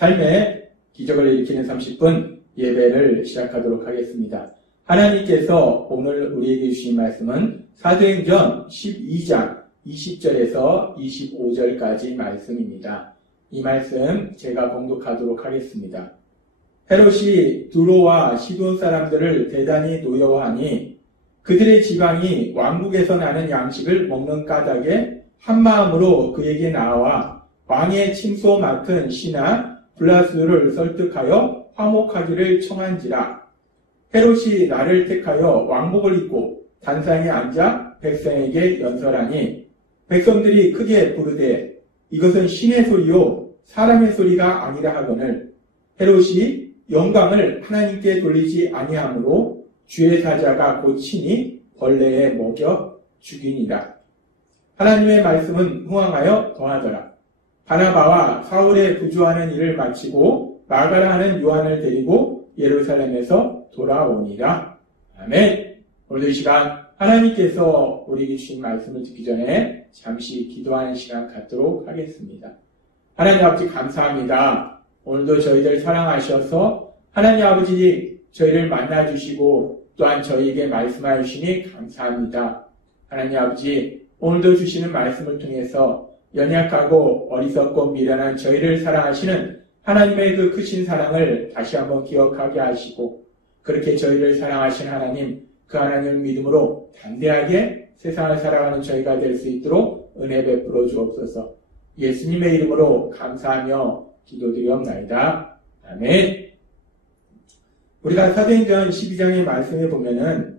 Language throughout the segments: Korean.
삶의 기적을 일으키는 30분 예배를 시작하도록 하겠습니다. 하나님께서 오늘 우리에게 주신 말씀은 사도행전 12장 20절에서 25절까지 말씀입니다. 이 말씀 제가 봉독하도록 하겠습니다. 헤롯이 두로와 시돈 사람들을 대단히 노여워하니 그들의 지방이 왕국에서 나는 양식을 먹는 까닭에 한마음으로 그에게 나와 왕의 침소 맡은 시나 블라스를 설득하여 화목하기를 청한지라. 헤롯이 나를 택하여 왕복을 입고 단상에 앉아 백성에게 연설하니 백성들이 크게 부르되 이것은 신의 소리요 사람의 소리가 아니라 하거늘 헤롯이 영광을 하나님께 돌리지 아니하므로 주의 사자가 고치니 벌레에 먹여 죽이니라. 하나님의 말씀은 흥왕하여 더하더라. 바나바와 사울의 부주하는 일을 마치고 마가라 하는 요한을 데리고 예루살렘에서 돌아오니라. 아멘. 오늘도 이 시간 하나님께서 우리에게 주신 말씀을 듣기 전에 잠시 기도하는 시간 갖도록 하겠습니다. 하나님 아버지 감사합니다. 오늘도 저희들 사랑하셔서 하나님 아버지 저희를 만나주시고 또한 저희에게 말씀하여 주시니 감사합니다. 하나님 아버지 오늘도 주시는 말씀을 통해서 연약하고 어리석고 미련한 저희를 사랑하시는 하나님의 그 크신 사랑을 다시 한번 기억하게 하시고 그렇게 저희를 사랑하신 하나님, 그 하나님을 믿음으로 담대하게 세상을 살아가는 저희가 될 수 있도록 은혜 베풀어 주옵소서. 예수님의 이름으로 감사하며 기도드리옵나이다. 아멘. 우리가 사도행전 12장의 말씀에 보면은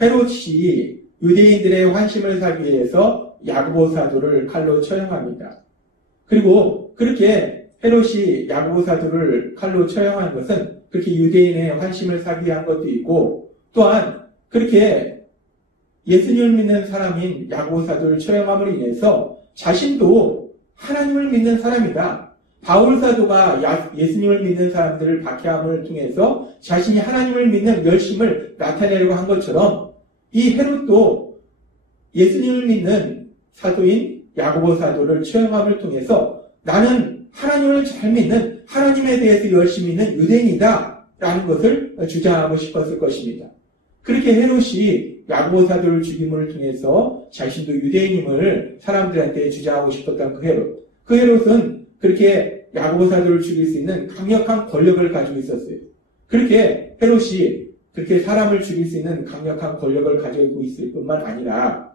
헤롯이 유대인들의 환심을 사기 위해서 야고보 사도를 칼로 처형합니다. 그리고 그렇게 헤롯이 야고보 사도를 칼로 처형한 것은 그렇게 유대인의 환심을 사기 위한 것도 있고 또한 그렇게 예수님을 믿는 사람인 야고보 사도를 처형함으로 인해서 자신도 하나님을 믿는 사람이다. 바울 사도가 예수님을 믿는 사람들을 박해함을 통해서 자신이 하나님을 믿는 열심을 나타내려고 한 것처럼 이 헤롯도 예수님을 믿는 사도인 야고보 사도를 처형함을 통해서 나는 하나님을 잘 믿는 하나님에 대해서 열심히 믿는 유대인이다 라는 것을 주장하고 싶었을 것입니다. 그렇게 헤롯이 야고보 사도를 죽임을 통해서 자신도 유대인임을 사람들한테 주장하고 싶었던 그 헤롯은 그렇게 야고보 사도를 죽일 수 있는 강력한 권력을 가지고 있었어요. 그렇게 헤롯이 그렇게 사람을 죽일 수 있는 강력한 권력을 가지고 있을 뿐만 아니라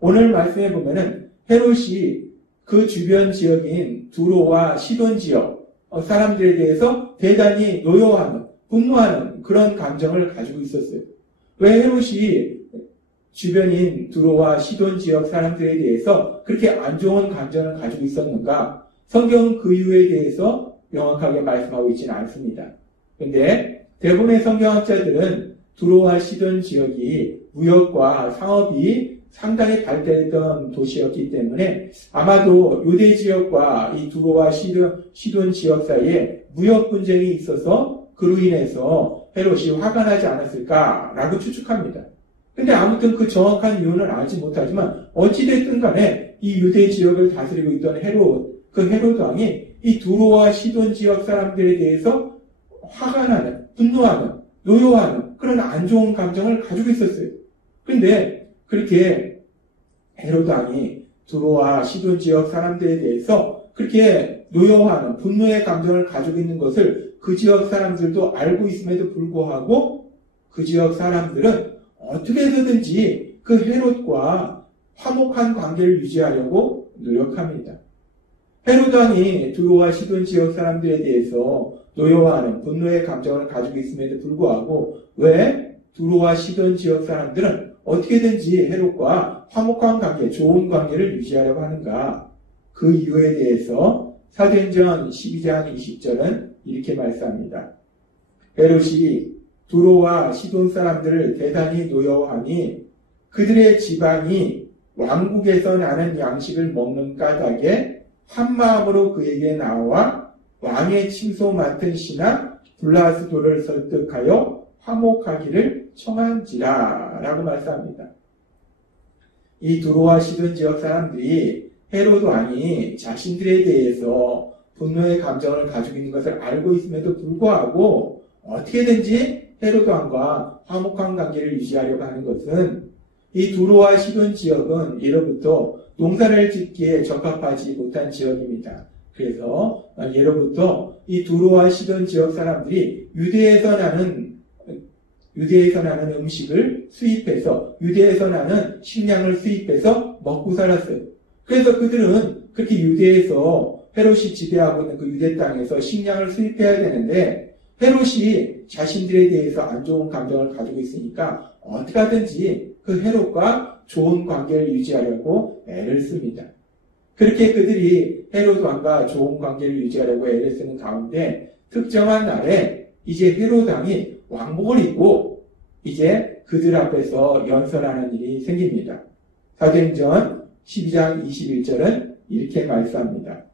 오늘 말씀에 보면은 헤롯이 그 주변 지역인 두로와 시돈 지역 사람들에 대해서 대단히 노여워하는, 분노하는 그런 감정을 가지고 있었어요. 왜 헤롯이 주변인 두로와 시돈 지역 사람들에 대해서 그렇게 안 좋은 감정을 가지고 있었는가? 성경은 그 이유에 대해서 명확하게 말씀하고 있지는 않습니다. 그런데 대부분의 성경학자들은 두로와 시돈 지역이 무역과 상업이 상당히 발달했던 도시였기 때문에 아마도 유대 지역과 이 두로와 시돈 지역 사이에 무역 분쟁이 있어서 그로 인해서 헤롯이 화가 나지 않았을까라고 추측합니다. 근데 아무튼 그 정확한 이유는 알지 못하지만 어찌됐든 간에 이 유대 지역을 다스리고 있던 그 헤롯 왕이 이 두로와 시돈 지역 사람들에 대해서 화가 나는, 분노하는, 노여워하는 그런 안 좋은 감정을 가지고 있었어요. 그런데 그렇게 헤롯 왕이 두로와 시돈 지역 사람들에 대해서 그렇게 노여워하는 분노의 감정을 가지고 있는 것을 그 지역 사람들도 알고 있음에도 불구하고 그 지역 사람들은 어떻게 해서든지 그 헤롯과 화목한 관계를 유지하려고 노력합니다. 헤롯 왕이 두로와 시돈 지역 사람들에 대해서 노여워하는 분노의 감정을 가지고 있음에도 불구하고 왜 두로와 시돈 지역 사람들은 어떻게든지 헤롯과 화목한 관계, 좋은 관계를 유지하려고 하는가? 그 이유에 대해서 사도행전 12장 20절은 이렇게 말씀합니다. 헤롯이 두로와 시돈 사람들을 대단히 노여워하니 그들의 지방이 왕국에서 나는 양식을 먹는 까닭에 한마음으로 그에게 나와 왕의 침소 맡은 시나 블라스도를 설득하여 화목하기를 청한지라 라고 말씀합니다. 이 두로와 시돈 지역 사람들이 헤롯 왕이 자신들에 대해서 분노의 감정을 가지고 있는 것을 알고 있음에도 불구하고 어떻게든지 헤롯 왕과 화목한 관계를 유지하려고 하는 것은 이 두로와 시돈 지역은 예로부터 농사를 짓기에 적합하지 못한 지역입니다. 그래서 예로부터 이 두로와 시돈 지역 사람들이 유대에서 나는 음식을 수입해서 유대에서 나는 식량을 수입해서 먹고 살았어요. 그래서 그들은 그렇게 유대에서 헤롯이 지배하고 있는 그 유대 땅에서 식량을 수입해야 되는데 헤롯이 자신들에 대해서 안 좋은 감정을 가지고 있으니까 어떻게 하든지 그 헤롯과 좋은 관계를 유지하려고 애를 씁니다. 그렇게 그들이 헤롯 왕과 좋은 관계를 유지하려고 애를 쓰는 가운데 특정한 날에 이제 헤롯 왕이 왕복을 입고 이제 그들 앞에서 연설하는 일이 생깁니다. 사도행전 12장 21절은 이렇게 말씀합니다.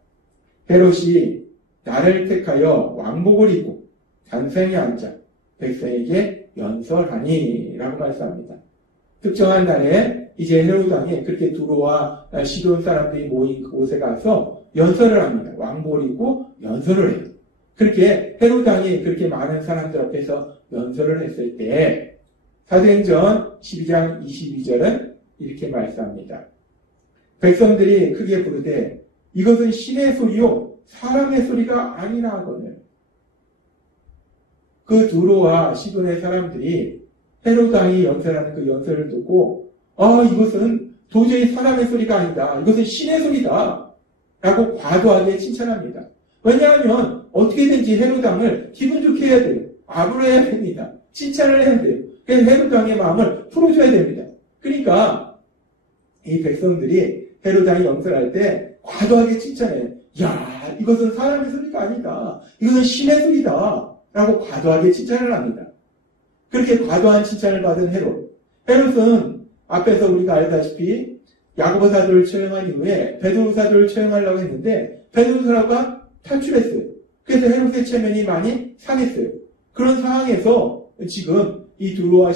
헤롯이 나를 택하여 왕복을 입고 단상에 앉아 백성에게 연설하니 라고 말씀합니다. 특정한 날에 이제 헤롯 왕이 그렇게 두로와 시돈 사람들이 모인 그곳에 가서 연설을 합니다. 왕복을 입고 연설을 해요. 그렇게 헤롯 왕이 그렇게 많은 사람들 앞에서 연설을 했을 때 사도행전 12장 22절은 이렇게 말씀합니다. 백성들이 크게 부르되 이것은 신의 소리요 사람의 소리가 아니라 하거늘. 그 두로와 시돈의 사람들이 헤롯 왕이 연설하는 그 연설을 듣고 이것은 도저히 사람의 소리가 아니다. 이것은 신의 소리다. 라고 과도하게 칭찬합니다. 왜냐하면 어떻게든지 헤롯 왕을 기분 좋게 해야 돼요. 아부러야 됩니다. 칭찬을 해야 돼요. 그래서 헤롯 왕의 마음을 풀어줘야 됩니다. 그러니까 이 백성들이 헤롯 왕이 연설할 때 과도하게 칭찬해요. 야, 이것은 사람의 소리가 아니다. 이것은 신의 소리다. 라고 과도하게 칭찬을 합니다. 그렇게 과도한 칭찬을 받은 헤롯은 앞에서 우리가 알다시피 야고보 사도를 처형한 이후에 베드로 사도를 처형하려고 했는데 베드로 사도가 탈출했어요. 그래서 헤롯의 체면이 많이 상했어요. 그런 상황에서 지금 이 두로와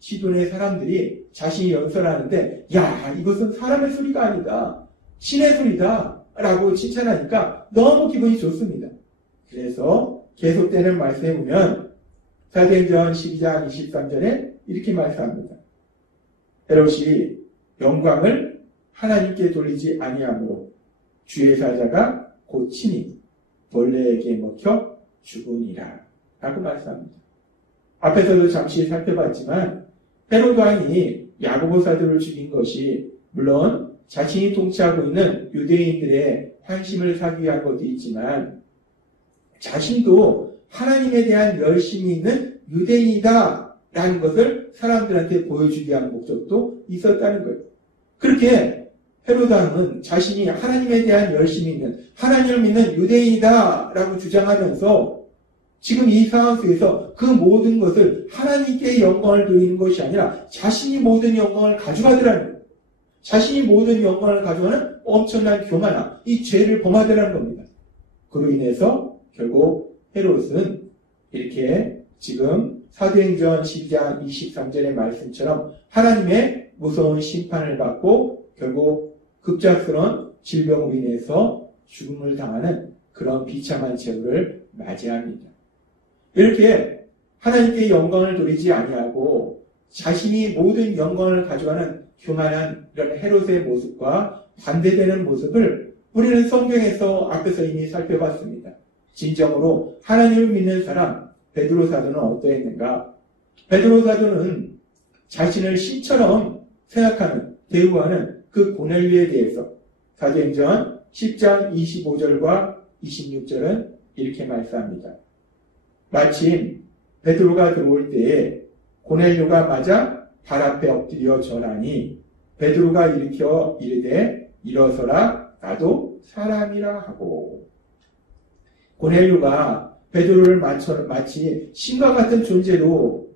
시돈의 사람들이 자신이 연설하는데 야, 이것은 사람의 소리가 아니다. 신의 소리다. 라고 칭찬하니까 너무 기분이 좋습니다. 그래서 계속되는 말씀에 보면 사도행전 12장 23절에 이렇게 말씀합니다. 헤롯이 영광을 하나님께 돌리지 아니하므로 주의 사자가 곧 친히 벌레에게 먹혀 죽으니라 라고 말씀합니다. 앞에서도 잠시 살펴봤지만 헤롯 왕이 야고보 사도를 죽인 것이 물론 자신이 통치하고 있는 유대인들의 환심을 사기 위한 것도 있지만 자신도 하나님에 대한 열심이 있는 유대인이다 라는 것을 사람들한테 보여주기 위한 목적도 있었다는 거예요. 그렇게 헤롯 왕은 자신이 하나님에 대한 열심이 있는 하나님을 믿는 유대인이다 라고 주장하면서 지금 이 상황 속에서 그 모든 것을 하나님께 영광을 돌리는 것이 아니라 자신이 모든 영광을 가져가더라는 거예요. 자신이 모든 영광을 가져가는 엄청난 교만함, 이 죄를 범하더라는 겁니다. 그로 인해서 결국 헤롯은 이렇게 지금 사도행전 12장 23절의 말씀처럼 하나님의 무서운 심판을 받고 결국 급작스러운 질병으로 인해서 죽음을 당하는 그런 비참한 최후를 맞이합니다. 이렇게 하나님께 영광을 돌리지 아니하고 자신이 모든 영광을 가져가는 교만한 이런 헤롯의 모습과 반대되는 모습을 우리는 성경에서 앞에서 이미 살펴봤습니다. 진정으로 하나님을 믿는 사람 베드로 사도는 어떠했는가? 베드로 사도는 자신을 신처럼 생각하는, 대우하는 그 고넬료에 대해서 사도행전 10장 25절과 26절은 이렇게 말씀합니다. 마침 베드로가 들어올 때에 고넬료가 맞아 발 앞에 엎드려 절하니 베드로가 일으켜 이르되 일어서라 나도 사람이라 하고. 고넬료가 베드로를 마치 신과 같은 존재로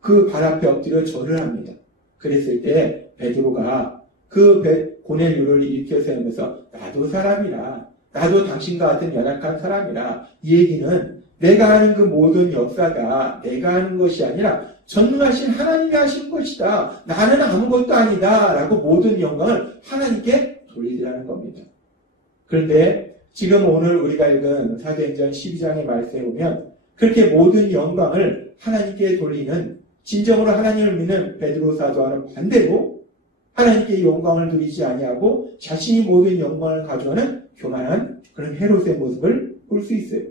그 발 앞에 엎드려 절을 합니다. 그랬을 때 베드로가 그 고넬료를 일으켜 세우면서 나도 사람이라, 나도 당신과 같은 연약한 사람이라, 이 얘기는 내가 하는 그 모든 역사가 내가 하는 것이 아니라 전능하신 하나님이 하신 것이다. 나는 아무것도 아니다. 라고 모든 영광을 하나님께 돌리라는 겁니다. 그런데 지금 오늘 우리가 읽은 사도행전 12장의 말씀에 보면 그렇게 모든 영광을 하나님께 돌리는 진정으로 하나님을 믿는 베드로 사도와는 반대로 하나님께 영광을 누리지 아니하고 자신이 모든 영광을 가져오는 교만한 그런 헤롯의 모습을 볼 수 있어요.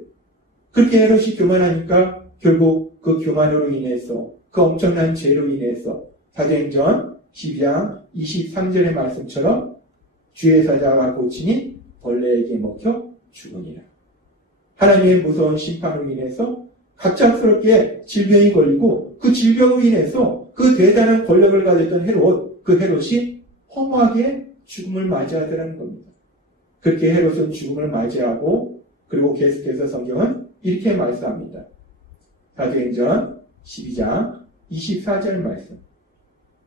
그렇게 헤롯이 교만하니까 결국 그 교만으로 인해서 그 엄청난 죄로 인해서 사도행전 12장 23절의 말씀처럼 주의 사자가 고치니 벌레에게 먹혀 죽으니라. 하나님의 무서운 심판으로 인해서 갑작스럽게 질병이 걸리고 그 질병으로 인해서 그 대단한 권력을 가졌던 헤롯, 그 헤롯이 허무하게 죽음을 맞이하더라는 겁니다. 그렇게 헤롯은 죽음을 맞이하고 그리고 계속해서 성경은 이렇게 말씀합니다. 사도행전 12장 24절 말씀.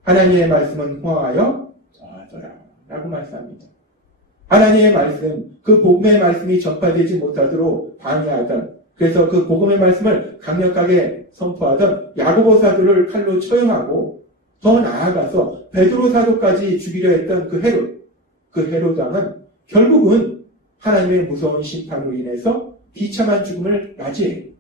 하나님의 말씀은 흥하여 더하더라 라고 말씀합니다. 하나님의 말씀, 그 복음의 말씀이 전파되지 못하도록 방해하던, 그래서 그 복음의 말씀을 강력하게 선포하던 야고보 사도를 칼로 처형하고 더 나아가서 베드로 사도까지 죽이려 했던 그 헤롯 왕은 결국은 하나님의 무서운 심판으로 인해서 비참한 죽음을 맞이해요.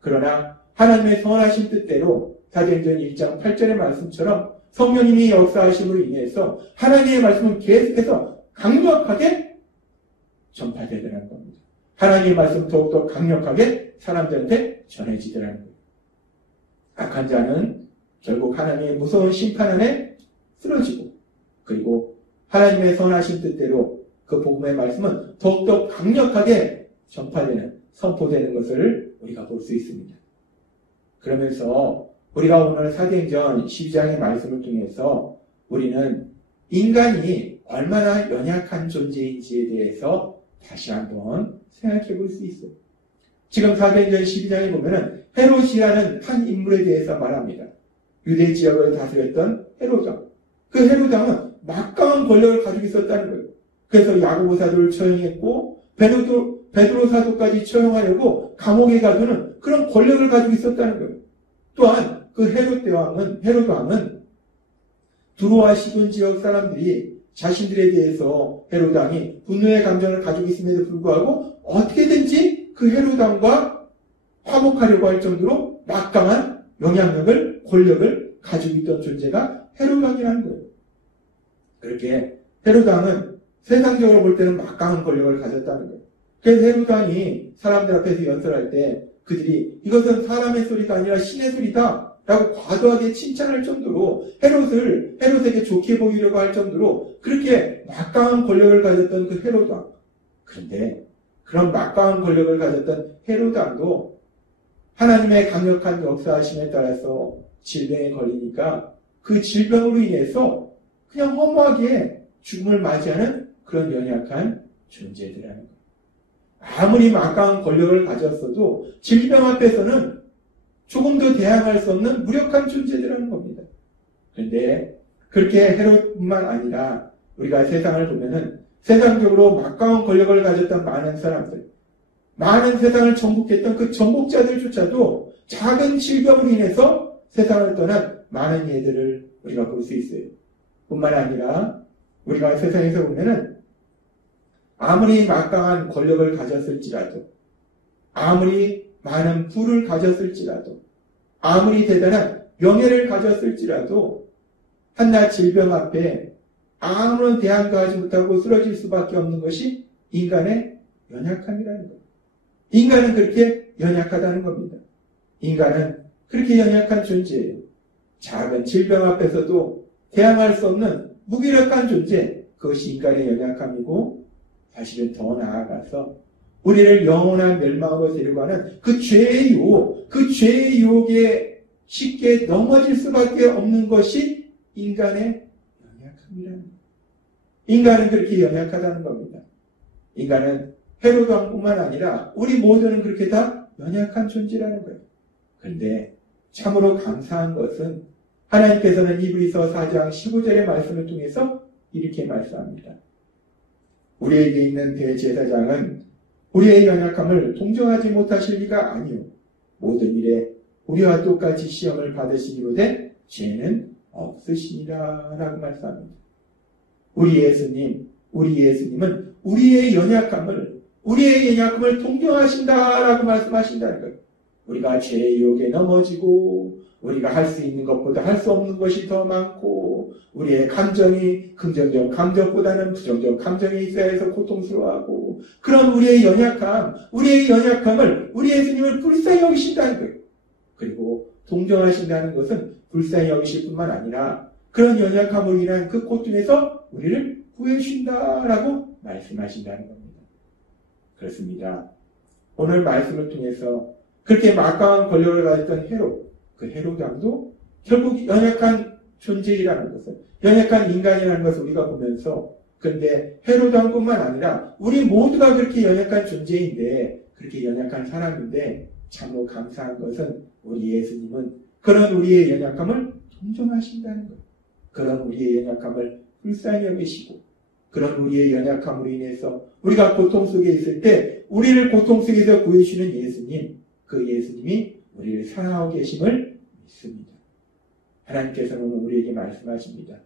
그러나 하나님의 선하신 뜻대로 사도행전 1장 8절의 말씀처럼 성령님이 역사하심으로 인해서 하나님의 말씀은 계속해서 강력하게 전파되더라는 겁니다. 하나님의 말씀 더욱더 강력하게 사람들한테 전해지더라는 거예요. 악한 자는 결국 하나님의 무서운 심판 안에 쓰러지고 그리고 하나님의 선하신 뜻대로 그 복음의 말씀은 더욱더 강력하게 전파되는, 선포되는 것을 우리가 볼 수 있습니다. 그러면서 우리가 오늘 사도행전 12장의 말씀을 통해서 우리는 인간이 얼마나 연약한 존재인지에 대해서 다시 한번 생각해 볼 수 있어요. 지금 사도행전 12장에 보면은 헤롯이라는 한 인물에 대해서 말합니다. 유대 지역을 다스렸던 헤롯 왕. 그 헤롯 왕은 막강한 권력을 가지고 있었다는 거예요. 그래서 야고보 사도를 처형했고 베드로 사도까지 처형하려고 감옥에 가두는 그런 권력을 가지고 있었다는 거예요. 또한 그 헤롯 왕은 두로와 시돈 지역 사람들이 자신들에 대해서 헤롯 왕이 분노의 감정을 가지고 있음에도 불구하고 어떻게든지 그 헤롯 왕과 화목하려고 할 정도로 막강한 영향력을, 권력을 가지고 있던 존재가 헤롯 왕이라는 거예요. 그렇게 헤롯 왕은 세상적으로 볼 때는 막강한 권력을 가졌다는 거예요. 그래서 헤롯 왕이 사람들 앞에서 연설할 때 그들이 이것은 사람의 소리가 아니라 신의 소리다 라고 과도하게 칭찬할 정도로 헤롯에게 좋게 보이려고 할 정도로 그렇게 막강한 권력을 가졌던 그 헤롯 왕. 그런데 그런 막강한 권력을 가졌던 헤롯 왕도 하나님의 강력한 역사하심에 따라서 질병에 걸리니까 그 질병으로 인해서 그냥 허무하게 죽음을 맞이하는 그런 연약한 존재들이라는 거예요. 아무리 막강한 권력을 가졌어도 질병 앞에서는 조금 더 대항할 수 없는 무력한 존재들이라는 겁니다. 그런데 그렇게 헤롯뿐만 아니라 우리가 세상을 보면은 세상적으로 막강한 권력을 가졌던 많은 사람들, 많은 세상을 정복했던 그 정복자들조차도 작은 질병으로 인해서 세상을 떠난 많은 예들을 우리가 볼 수 있어요. 뿐만 아니라 우리가 세상에서 보면은 아무리 막강한 권력을 가졌을지라도, 아무리 많은 부를 가졌을지라도, 아무리 대단한 명예를 가졌을지라도 한낱 질병 앞에 아무런 대안도 하지 못하고 쓰러질 수밖에 없는 것이 인간의 연약함이라는 거예요. 인간은 그렇게 연약하다는 겁니다. 인간은 그렇게 연약한 존재예요. 작은 질병 앞에서도 대항할 수 없는 무기력한 존재, 그것이 인간의 연약함이고 사실은 더 나아가서 우리를 영원한 멸망으로 데려가는 그 죄의 유혹, 그 죄의 유혹에 쉽게 넘어질 수밖에 없는 것이 인간의 연약함이라는 거예요. 인간은 그렇게 연약하다는 겁니다. 인간은 헤롯 왕뿐만 아니라 우리 모두는 그렇게 다 연약한 존재라는 거예요. 그런데 참으로 감사한 것은 하나님께서는 이브리서 4장 15절의 말씀을 통해서 이렇게 말씀합니다. 우리에게 있는 대제사장은 우리의 연약함을 동정하지 못하실 리가 아니요 모든 일에 우리와 똑같이 시험을 받으시기로되 죄는 없으시니라 라고 말씀합니다. 우리 예수님은 우리의 연약함을, 우리의 연약함을 동정하신다라고 말씀하신다는 거예요. 우리가 죄의 유혹에 넘어지고 우리가 할 수 있는 것보다 할 수 없는 것이 더 많고 우리의 감정이 긍정적 감정보다는 부정적 감정이 있어야 해서 고통스러워하고 그런 우리의 연약함을 우리 예수님을 불쌍히 여기신다는 거예요. 그리고 동정하신다는 것은 불쌍히 여기실 뿐만 아니라 그런 연약함으로 인한 그 고통에서 우리를 구해주신다라고 말씀하신다는 겁니다. 그렇습니다. 오늘 말씀을 통해서 그렇게 막강한 권력을 가졌던 헤롯, 그 헤롯 왕도 결국 연약한 존재이라는 것을, 연약한 인간이라는 것을 우리가 보면서, 근데 헤롯 왕뿐만 아니라 우리 모두가 그렇게 연약한 존재인데, 그렇게 연약한 사람인데, 참으로 감사한 것은 우리 예수님은 그런 우리의 연약함을 동정하신다는 것, 그런 우리의 연약함을 불쌍히 여기시고, 그런 우리의 연약함으로 인해서 우리가 고통 속에 있을 때 우리를 고통 속에서 구해주시는 예수님, 그 예수님이 우리를 사랑하고 계심을 믿습니다. 하나님께서는 오늘 우리에게 말씀하십니다.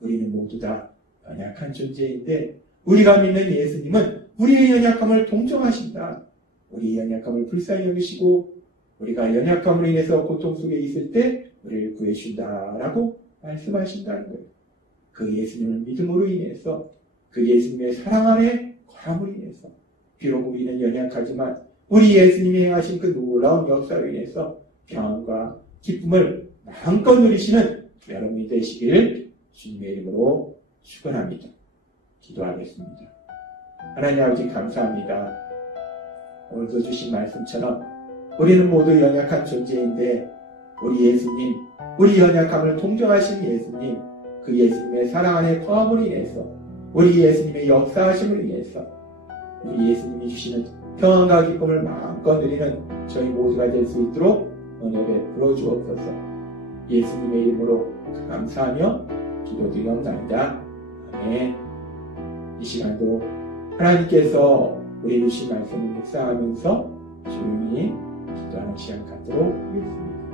우리는 모두 다 연약한 존재인데 우리가 믿는 예수님은 우리의 연약함을 동정하신다. 우리의 연약함을 불쌍히 여기시고 우리가 연약함으로 인해서 고통 속에 있을 때 우리를 구해주신다라고 말씀하신다는 거예요. 그 예수님을 믿음으로 인해서 그 예수님의 사랑 안에 거함으로 인해서 비록 우리는 연약하지만 우리 예수님이 행하신 그 놀라운 역사로 인해서 평안과 기쁨을 마음껏 누리시는 여러분이 되시길 주님의 이름으로 축원합니다. 기도하겠습니다. 하나님 아버지 감사합니다. 오늘도 주신 말씀처럼 우리는 모두 연약한 존재인데 우리 예수님, 우리 연약함을 동정하신 예수님, 그 예수님의 사랑 안에 거함으로 인해서 우리 예수님의 역사하심을 인해서 우리 예수님이 주시는 평안과 기쁨을 마음껏 누리는 저희 모두가 될 수 있도록 은혜 베풀어 주옵소서. 예수님의 이름으로 감사하며 기도드리옵나이다. 아멘. 이 시간도 하나님께서 우리 주신 말씀을 묵상하면서 조용히 기도하는 시간 갖도록 하겠습니다.